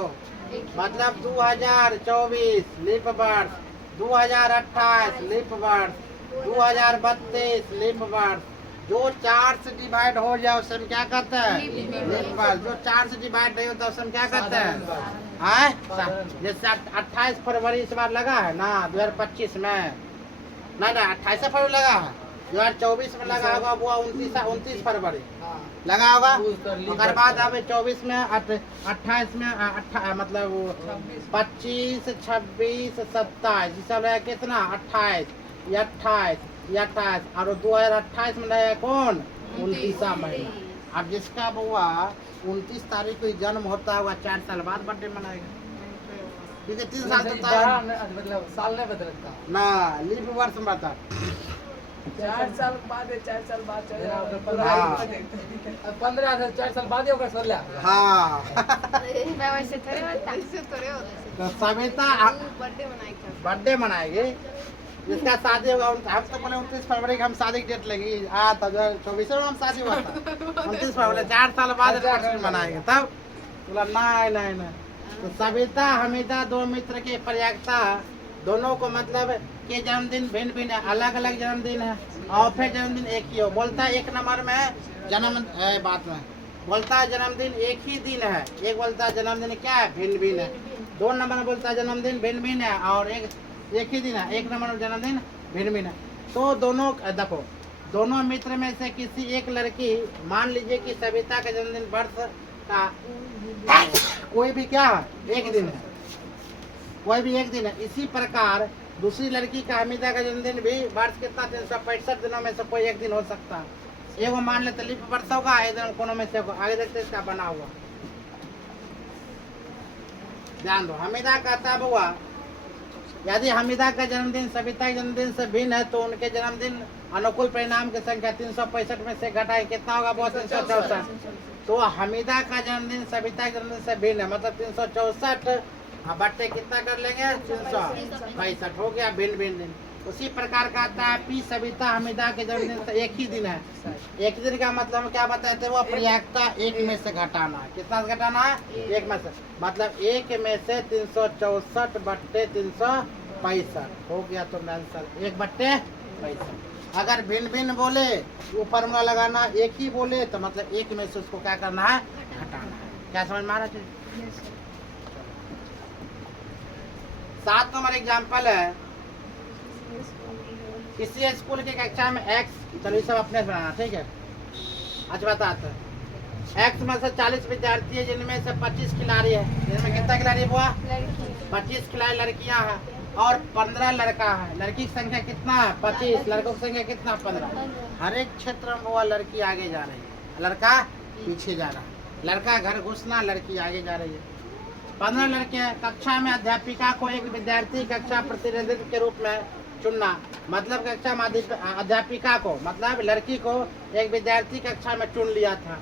मतलब 2024 लीप वर्ष, 2028 लीप वर्ष, 2032 लीप वर्ष। जो 4 से डिवाइड हो जाए उसे हम क्या कहते हैं? लीप वर्ष। जो 4 से डिवाइड नहीं होता उसे हम क्या कहते हैं? जैसे 28 फरवरी इस बार लगा है ना 2025 में, ना 28 फरवरी लगा है, 2024 में लगा होगा वो 29 फरवरी लगा होगा। उसके बाद अब 24 में 28 में मतलब 25 26 27 सब रहा कितना 28 और 2028 में रहेगा कौन 29 महीना। अब जिसका बुआ 29 तारीख को जन्म होता होगा 4 साल बाद बर्थडे मनाएगा, ठीक है। 3 साल मतलब साल नहीं बदलता ना, लीप वर्ष में बता 4 साल बाद है, 4 साल बाद हाँ। 15 4 साल बाद ही होगा 16। हाँ वैसे थोड़े होता है, थोड़े होता है। तो सविता बर्थडे मनाएगा। बर्थडे मनाएगी, जिसका शादी होगा हम तो बोले 29 फरवरी की हम शादी की डेट लगी 2024 में हम शादी हुआ था 29 फरवरी 4 साल बाद एनिवर्सरी मनाएंगे तब। बोला नहीं। तो सविता हमीदा 2 मित्र के प्रयागता दोनों को मतलब के जन्मदिन भिन्न भिन्न है, अलग अलग जन्मदिन है और फिर जन्मदिन एक ही हो। बोलता है 1 नंबर में जन्म बात में बोलता है जन्मदिन एक ही दिन है, एक बोलता है जन्मदिन क्या है भिन्न भिन्न है। 2 नंबर में बोलता है जन्मदिन भिन्न भिन्न है और एक ही दिन है, 1 नंबर में जन्मदिन भिन्न भिन्न है। तो दोनों देखो दोनों मित्र में से किसी एक लड़की, मान लीजिए कि सविता का जन्मदिन वर्ष का कोई भी क्या एक दिन है, कोई भी एक दिन है। इसी प्रकार दूसरी लड़की का हमीदा का जन्मदिन भी वर्ष कितना 365 दिनों में से कोई एक दिन हो सकता है। एगो मान लेते लीप वर्ष होगा, एकदम कोनो में से आगे देखते इसका बना हुआ। ध्यान दो, हमीदा कहता बुआ यदि हमीदा का जन्मदिन सविता के जन्मदिन से भिन्न है तो उनके जन्मदिन अनुकूल परिणाम की संख्या 365 में से घटाए कितना होगा वो 364। तो हमीदा का जन्मदिन सविता के जन्मदिन से भिन्न है मतलब 364 बट्टे कितना कर लेंगे 365 हो गया भिन्न भिन्न दिन। उसी प्रकार का आता है पी सविता हमीदा के जन्मदिन से एक ही दिन है। एक दिन का मतलब हम क्या बताए थे वो प्रयागता 1 में से घटाना है। कितना से घटाना है 1 में से, मतलब 1 में से 364 बट्टे 365 हो गया। तो आंसर 1 बट्टे 65। अगर भिन्न भिन्न बोले वो फॉर्मूला लगाना, एक ही बोले तो मतलब 1 में से उसको क्या करना है घटाना है। क्या समझ में आ रहा है? 7 नंबर एग्जाम्पल है, किसी स्कूल की कक्षा में x, चलो सब अपने से बनाना ठीक है। अच्छा बताते हैं x में से 40 विद्यार्थी है जिनमें से 25 खिलाड़ी है, जिनमें कितना खिलाड़ी हुआ 25 खिलाड़ी लड़कियां हैं और 15 लड़का है। लड़की की संख्या कितना है 25, लड़कों की संख्या कितना 15। हर एक क्षेत्र में वो लड़की आगे जा रही है, लड़का पीछे जा रहा है। लड़का घर घुसना, लड़की आगे जा रही है। 15 लड़के हैं। कक्षा में अध्यापिका को एक विद्यार्थी कक्षा प्रतिनिधित्व के रूप में चुनना, मतलब कक्षा में अध्यापिका को मतलब लड़की को एक विद्यार्थी कक्षा में चुन लिया था,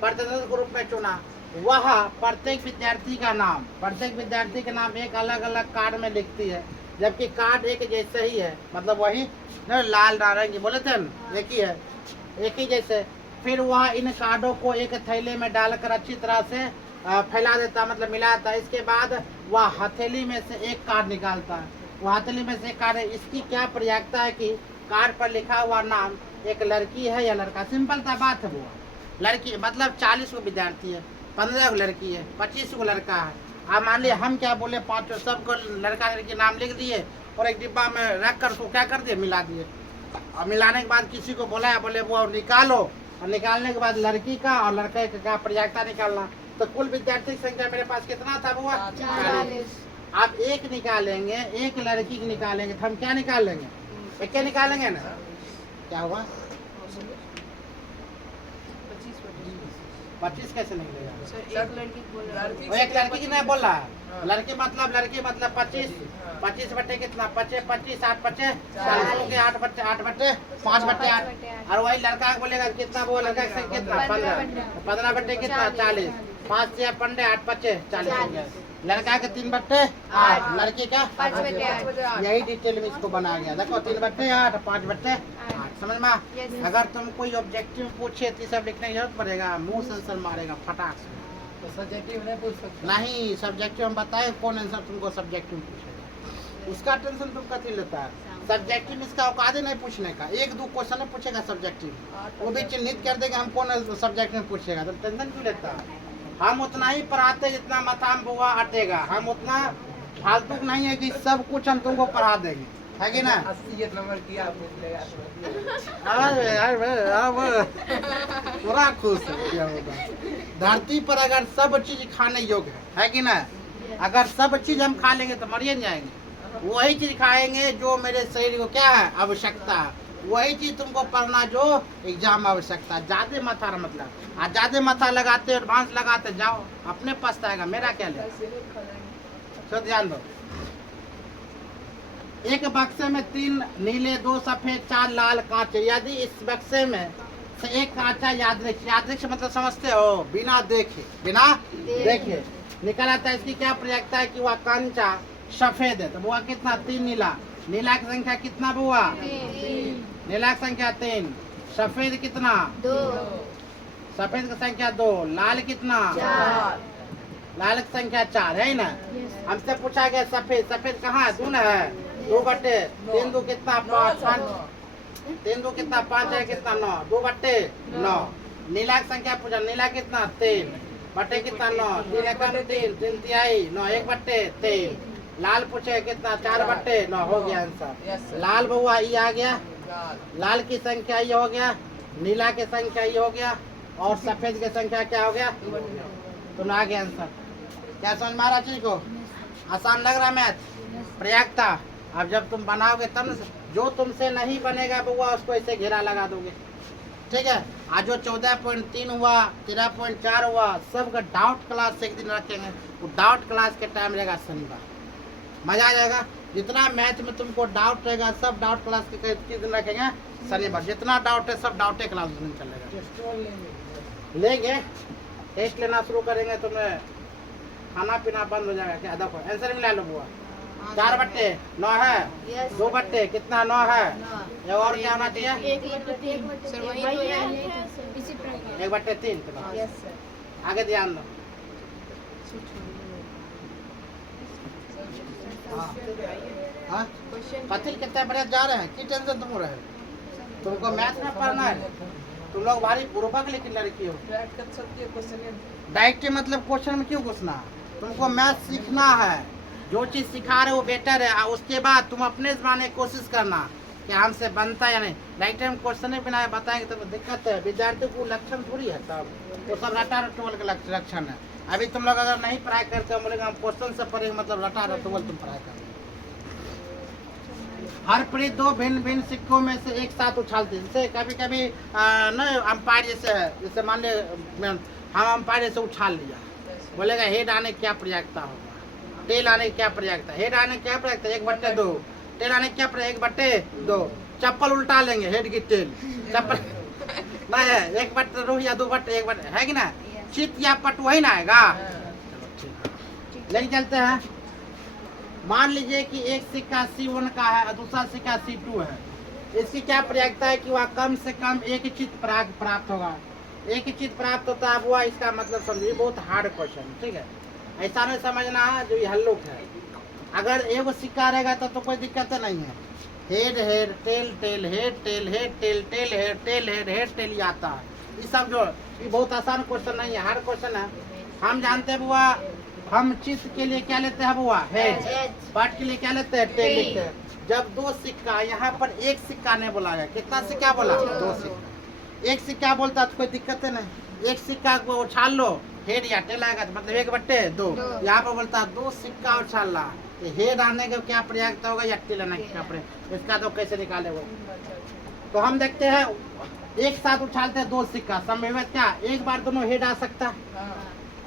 प्रतिनिधित्व के रूप में चुना। वह प्रत्येक विद्यार्थी का नाम, प्रत्येक विद्यार्थी का नाम एक अलग अलग कार्ड में लिखती है, जबकि कार्ड एक जैसे ही है, मतलब वही लाल नारंगी बोले थे एक ही है, एक ही जैसे। फिर वह इन कार्डों को एक थैले में डालकर अच्छी तरह से फैला देता, मतलब मिलाता। इसके बाद वह हथेली में से एक कार्ड निकालता है, वह हथेली में से एक कार्ड है। इसकी क्या प्रयागता है कि कार्ड पर लिखा हुआ नाम एक लड़की है या लड़का। सिंपल सा बात है, वो लड़की मतलब 40 को विद्यार्थी है, 15 को लड़की है, 25 को लड़का है। अब मान लिया हम क्या बोले 5 सबको लड़का लड़की नाम लिख दिए और एक डिब्बा में रख कर उसको क्या कर दिए मिला दिए। और मिलाने के बाद किसी को बोला बोले वो निकालो, और निकालने के बाद लड़की का और लड़के का प्रयागता निकालना। तो कुल विद्यार्थी की संख्या मेरे पास कितना था वो 40। आप एक निकालेंगे, एक लड़की की निकालेंगे तो हम क्या निकाल लेंगे एक क्या निकालेंगे ना, क्या हुआ 25 कैसे निकलेगा। एक लड़की बोल रहा है। वो एक लड़की की नहीं बोल रहा है, लड़की मतलब 25 25 बट्टे कितना 25 25 8 बट्टे 40 के 8 बट्टे 5 बट्टे 8। और वही लड़का बोलेगा कितना, वो लड़का कितना 15 बट्टे कितना 40। 5 6 पंडे 8 5 40 हो गया। लड़का के 3 बट्टे 8, लड़की का 5 बटे 8। यही डिटेल में इसको बनाया गया। देखो 3 बट्टे 8, 5 बट्टे 8, समझ में? Yes. अगर तुम कोई ऑब्जेक्टिव पूछे तो सब लिखने की जरूरत पड़ेगा, मुंह से आंसर मारेगा फटाक से। तो सब्जेक्टिव नहीं पूछ सकते। नहीं, सब्जेक्टिव हम बताए कौन आंसर तुमको सब्जेक्टिव पूछेगा, उसका टेंशन तुम कथी लेता है? सब्जेक्टिव इसका औकात ही नहीं पूछने का, 1 2 क्वेश्चन में पूछेगा सब्जेक्टिव, वो भी चिन्हित कर देगा हम कौन सब्जेक्ट में पूछेगा, तो टेंशन क्यों लेता है? हम उतना ही पढ़ाते जितना माथा में बुआ अटेगा, हम उतना फालतू नहीं है कि सब कुछ हम तुमको पढ़ा देंगे, है कि ना? 80 नंबर किया पूछ लेगा। पूरा खुश है क्या होगा। धरती पर अगर सब चीज खाने योग्य है कि ना? अगर सब चीज हम खा लेंगे तो मरिए नहीं जाएंगे। वही चीज खाएंगे जो मेरे शरीर को क्या है आवश्यकता है, वही चीज तुमको पढ़ना जो एग्जाम आवश्यकता है। ज्यादा माथा मतलब ज्यादा माथा लगाते एडवांस लगाते जाओ, अपने पछताएगा, मेरा क्या ले। तो ध्यान दो, एक बक्से में 3 नीले 2 सफेद 4 लाल कांचे, यदि इस बक्से में से एक कांचा यादृक्ष मतलब समझते हो, बिना देखे निकल आता है। इसकी क्या प्रयोजकता है कि वह कांचा सफेद है, तो बुआ कितना 3 नीला, नीला की संख्या कितना बुआ 3 नीला की संख्या 3, सफेद कितना 2 सफेद की संख्या 2, लाल कितना 4। लाल की संख्या 4 है ना। हमसे पूछा गया सफेद कहाँ है, 2 है, 2 बटे 3 2 कितना 5 3 2 कितना 5 है कितना 9, 2 बटे 9। नीला की संख्या पूछा, नीला कितना 3 बटे कितना 9, 3 एकम 3 तिहाई 9, 1 बटे 3। लाल पूछे कितना 4 बटे 9, हो गया आंसर। लाल बउआ ये आ गया, लाल की संख्या ये हो गया, नीला की संख्या ये हो गया, और सफेद की संख्या क्या हो गया, तो आ गया आंसर। क्या समझ में आ रहा चीज को? आसान लग रहा मैथ? प्रयागता अब जब तुम बनाओगे तब न, जो तुमसे नहीं बनेगा बुआ उसको ऐसे घेरा लगा दोगे, ठीक है? आज जो 14.3 हुआ 13.4 हुआ, सबका डाउट क्लास से एक दिन रखेंगे, वो डाउट क्लास के टाइम रहेगा शनिवार, मजा आ जाएगा। जितना मैथ में तुमको डाउट रहेगा सब डाउट क्लास के किस दिन रखेंगे, शनिवार। जितना डाउट है सब डाउटे क्लास उस दिन चलेगा। लेंगे टेस्ट लेना शुरू करेंगे तो मैं खाना पीना बंद हो जाएगा क्या? देखो आंसर मिला लो बुआ, 4 बट्टे 9 है, 2 बट्टे कितना 9 है, ये और क्या होना चाहिए 1 बटे 3 सर, वही तो है इसी प्रकार। 1 बट्टे 3। Yes sir. आगे ध्यान दो। हाँ कथिल कितने बड़े जा रहे हैं, की टेंशन तुम रहे, तुमको मैथ में पढ़ना है, तुम लोग भारी बुर्बक लेकिन लड़की हो। डायरेक्ट मतलब क्वेश्चन में क्यों घुसना, तुमको मैथ सीखना है, जो चीज सिखा रहे वो बेटर है, उसके बाद तुम अपने जमाने कोशिश करना कि हमसे बनता है या नहीं। डायरेक्ट हम क्वेश्चन बिना बताएंगे तो दिक्कत है, विद्यार्थी को लक्षण थोड़ी है, सब वो सब रटा रटोल का लक्षण है। अभी तुम लोग अगर नहीं पढ़ाई करते हो, बोलेंगे हम क्वेश्चन से पढ़ेंगे मतलब रटा रटोल तुम पढ़ाई करेंगे। हर परी 2 भिन्न भिन्न सिक्कों में से एक साथ उछालते हैं, जैसे कभी कभी न अंपायर जैसे है, जैसे मान ले हम अंपायर जैसे उछाल लिया, बोलेगा हेड आने क्या प्रयोजकता होगा, टेल आने क्या प्रयोजकता, हेड आने क्या प्रयोजकता 1 बट्टे 2, टेल आने क्या प्रयोग 1 बट्टे 2। चप्पल उल्टा लेंगे, हेड की टेल चप्पल नहीं है 1 बट्टे 2 या 2 बट्टे 1 बट्टे, है कि ना? चित या पट वही ना आएगा। लेके चलते हैं। मान लीजिए कि एक सिक्का C1 का है और दूसरा सिक्का C2 है, इसकी क्या प्रयोजकता है कि वह कम से कम एक ही चीज प्राप्त होगा, एक ही चीज प्राप्त होता है हुआ, इसका मतलब समझिए बहुत हार्ड क्वेश्चन, ठीक है? ऐसा नहीं समझना है जो ये हल्लुक है। अगर एक सिक्का रहेगा तो कोई दिक्कत नहीं है, head head tail tail head tail head tail tail head tail head head tail ही आता है। ये सब जो ये बहुत आसान क्वेश्चन नहीं है, हार्ड क्वेश्चन है। हम जानते हैं बुआ, हम चित के लिए क्या लेते हैं बुआ हेड, पाठ के लिए क्या लेते हैं टेल लेते हैं। जब 2 सिक्का, यहाँ पर 1 सिक्का नहीं बोला गया, कितना सिक्का बोला 2 सिक्का, 1 सिक्का बोलता तो कोई दिक्कत है नहीं, 1 सिक्का को उछाल लो हेड या टेल आएगा तो मतलब 1 बट्टे 2। यहाँ पर बोलता 2 सिक्का उछाल रहा, हेड आने का क्या प्रयोजकता होगा या टेल आने का क्या प्रयोग, इसका तो कैसे निकाले वो। तो हम देखते हैं एक साथ उछालते हैं 2 सिक्का, संभव क्या एक बार दोनों हेड आ सकता है,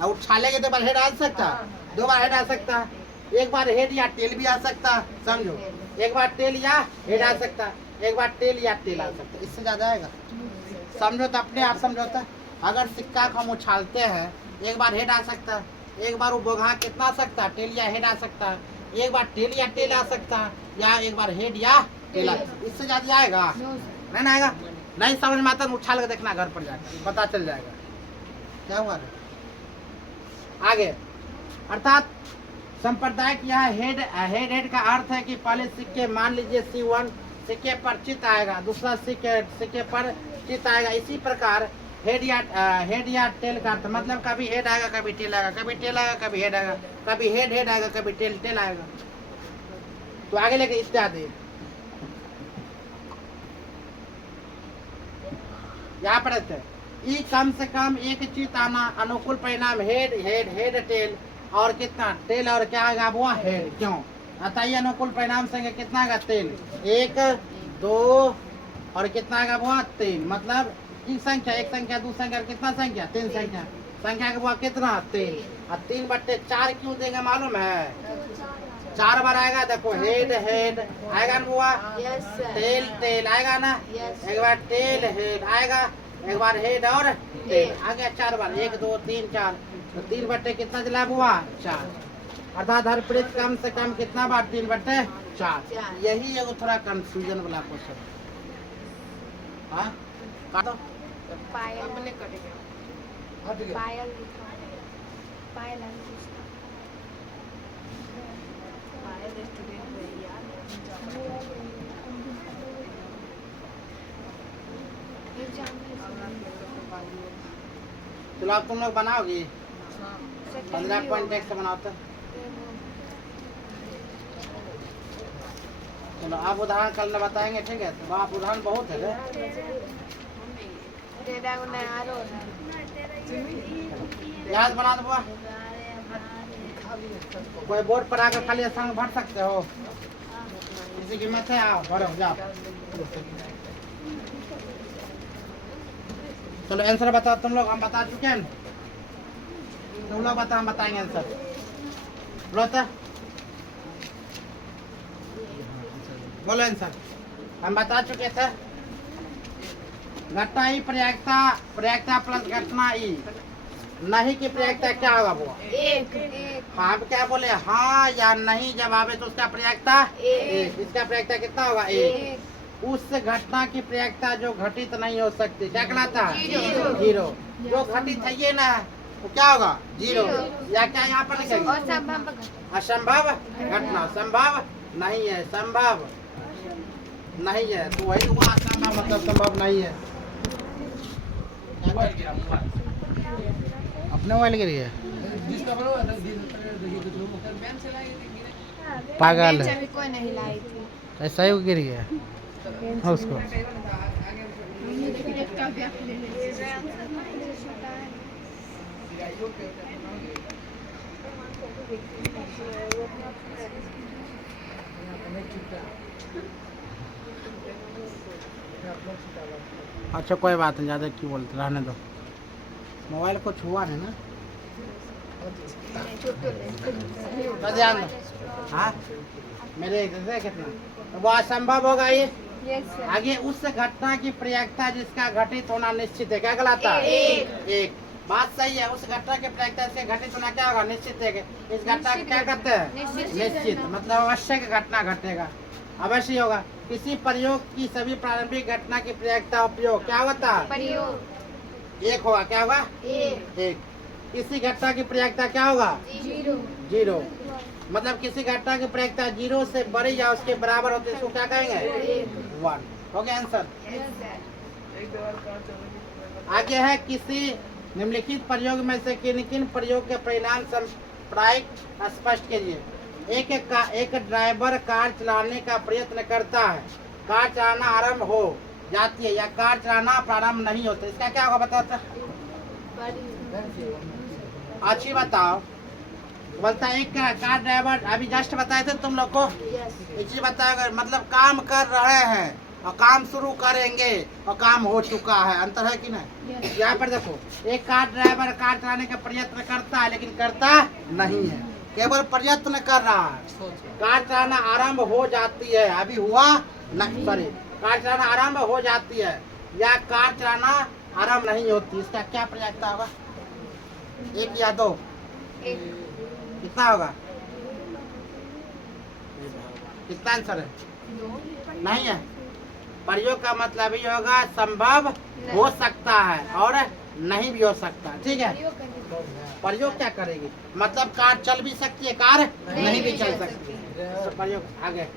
उछालेंगे तो बार हेड आ सकता है, 2 बार हेड आ सकता है, एक बार हेड या टेल भी आ सकता है, समझो एक बार टेल या हेड आ सकता है, एक बार टेल या टेल आ सकता है, इससे ज्यादा आएगा। समझो तो अपने आप समझौता। अगर सिक्का को हम उछालते हैं एक बार हेड आ सकता है, एक बार वो बोघा कितना आ सकता है, टेल या हेड आ सकता है, एक बार टेल या टेल आ सकता है, या एक बार हेड या टेल आ, इससे ज्यादा आएगा नहीं ना आएगा। नहीं समझ में आता तो उछाल के देखना घर पर जाकर पता चल जाएगा क्या हुआ रे। आगे अर्थात संप्रदायिक यह हेड का अर्थ है कि पहले सिक्के मान लीजिए C1 सिक्के पर चित आएगा, दूसरा सिक्के पर चित आएगा। इसी प्रकार हेड या टेल का अर्थ मतलब कभी हेड आएगा कभी टेल आएगा, कभी टेल आएगा कभी हेड आएगा, कभी हेड आएगा कभी टेल आएगा। तो आगे लेके इत्यादि। यहाँ पर ई कम से कम एक चित आना अनुकूल परिणाम हेड टेल और कितना टेल और क्या आएगा वो हेड। क्यों अतः ये अनुकूल परिणाम संख्या कितना आएगा तेल 1 2 और कितना आएगा वो 3। मतलब एक संख्या एक संख्या दो संख्या कितना संख्या 3 संख्या का वो कितना 3 और 3/4 क्यों देंगे मालूम है 4 बार आएगा। देखो हेड आएगा ना बुआ, टेल आएगा ना, एक बार टेल हेड आएगा, एक बार हेड और टेल आ गया 4 बार 1 2 3 4। तो 3 कितना चला बुआ 4। अर्थात हर पृष्ठ कम से कम कितना बार 3/4। यही एगो थोड़ा कंफ्यूजन वाला क्वेश्चन। हाँ काटो पायल हट गया। पायल लिखा है। पायल है उसका। पायल रेस्टोरेंट में यार चलो अब तुम लोग बनाओगी 15 पॉइंट एक से बनाओ तो। चलो आप उदाहरण कल बताएंगे ठीक है। तो आप उदाहरण बहुत है रे। याद बना दो बुआ। कोई बोर्ड पर आकर खाली संग भर सकते हो, किसी की मत है आओ भरो जाओ। चलो आंसर बताओ तुम लोग, हम बता चुके हैं तुम लोग बताओ, हम बताएंगे आंसर बोलो तो बोलो आंसर। हम बता चुके थे घटना ई प्रयागता प्लस घटना ई नहीं की प्रयागता क्या होगा वो एक। हाँ अब क्या बोले हाँ या नहीं जब आवे तो उसका प्रयागता एक। इसका प्रयागता कितना होगा 1। उस घटना की प्रयागता जो घटित नहीं हो सकती क्या कहलाता है 0। जो घटित है ये ना तो क्या होगा 0 या क्या यहाँ पर लिखेंगे असंभव घटना संभव नहीं है, संभव नहीं है तो वही हुआ असंभव मतलब संभव नहीं है। अपने मोबाइल गिर गया जिसका बना हुआ था देखिए तो मैम चलाई थी पागल है कोई नहीं लाई थी। ऐसा ही वो गिर गया हाँ उसको। अच्छा कोई बात नहीं ज़्यादा क्यों बोलते रहने दो, मोबाइल को छुआ नहीं ना तो ध्यान दो। हाँ मेरे जैसे कितना तो वो असंभव होगा ये। आगे उस घटना की प्रयागता जिसका घटित होना निश्चित है क्या कहलाता है एक। बात सही है, उस घटना के प्रयागता से घटित होना क्या होगा निश्चित है। इस घटना को क्या कहते हैं निश्चित मतलब आवश्यक घटना घटेगा अवश्य होगा। किसी प्रयोग की सभी प्रारंभिक घटना की प्रयागता उपयोग क्या होता है प्रयोग एक होगा क्या होगा एक। किसी घटना की प्रयागता क्या होगा 0 मतलब किसी घटना की प्रयागता 0 से बड़ी या उसके बराबर होती है इसको क्या कहेंगे 1। हो गया आंसर। आगे है किसी निम्नलिखित प्रयोग में से किन किन प्रयोग के परिणाम सांप्रदायिक स्पष्ट कीजिए। एक ड्राइवर कार चलाने का प्रयत्न करता है, कार चलाना आरंभ हो जाती है या कार चलाना प्रारंभ नहीं होता, इसका क्या होगा बताओ। अच्छी बताओ बोलता है एक कार ड्राइवर अभी जस्ट बताए थे तुम लोग को एक चीज बताओ मतलब काम कर रहे हैं और काम शुरू करेंगे और काम हो चुका है, अंतर है कि नहीं। यहाँ पर देखो एक कार ड्राइवर कार चलाने का प्रयत्न करता है लेकिन करता नहीं है, केवल प्रयत्न कर रहा है। कार चलाना आरंभ हो जाती है अभी हुआ नहीं, सॉरी कार चलाना आरंभ हो जाती है या कार चलाना आरंभ नहीं होती, इसका क्या प्रयागता होगा एक या दो, एक कितना होगा? कितना आंसर है? नहीं है। प्रयोग का मतलब ये होगा संभव हो सकता है और नहीं भी हो सकता। ठीक है, प्रयोग क्या करेगी? मतलब कार चल भी सकती है, कार नहीं भी चल सकती है। तो प्रयोग आगे।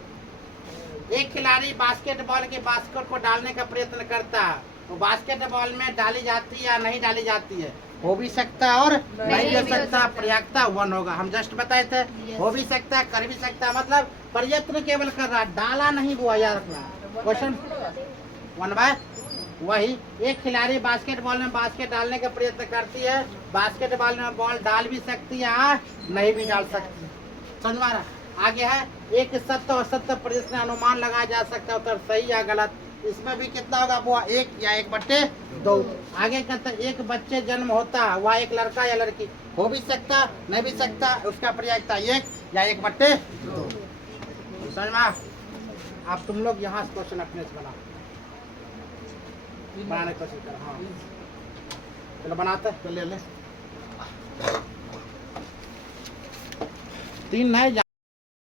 एक खिलाड़ी बास्केटबॉल के बास्केट को डालने का प्रयत्न करता है, वो बास्केटबॉल में डाली जाती है या नहीं डाली जाती है? हो भी सकता है और नहीं भी हो सकता। प्रयागता 1 होगा, हम जस्ट बताए थे। हो भी सकता है, कर भी सकता है, मतलब प्रयत्न केवल कर रहा, डाला नहीं हुआ। याद रखना क्वेश्चन 1 बाय वही। एक खिलाड़ी बास्केटबॉल में बास्केट डालने का प्रयत्न करती है, बास्केटबॉल में बॉल डाल भी सकती है, नहीं भी डाल सकती। समझ में आ रहा? आगे है, एक सत्य और असत्य प्रश्न अनुमान लगाया जा सकता है, उत्तर सही या गलत। इसमें भी कितना होगा? वो 1 या 1/2। आगे कहता है एक बच्चे जन्म होता है, वह एक लड़का या लड़की। हो भी सकता, नहीं भी सकता, उसका प्रयागता 1 या 1/2। समझ में? आप तुम लोग यहाँ से क्वेश्चन अपने से बनाओ, बनाने की कोशिश करो। हाँ चलो बनाते हैं, ले 3 नहीं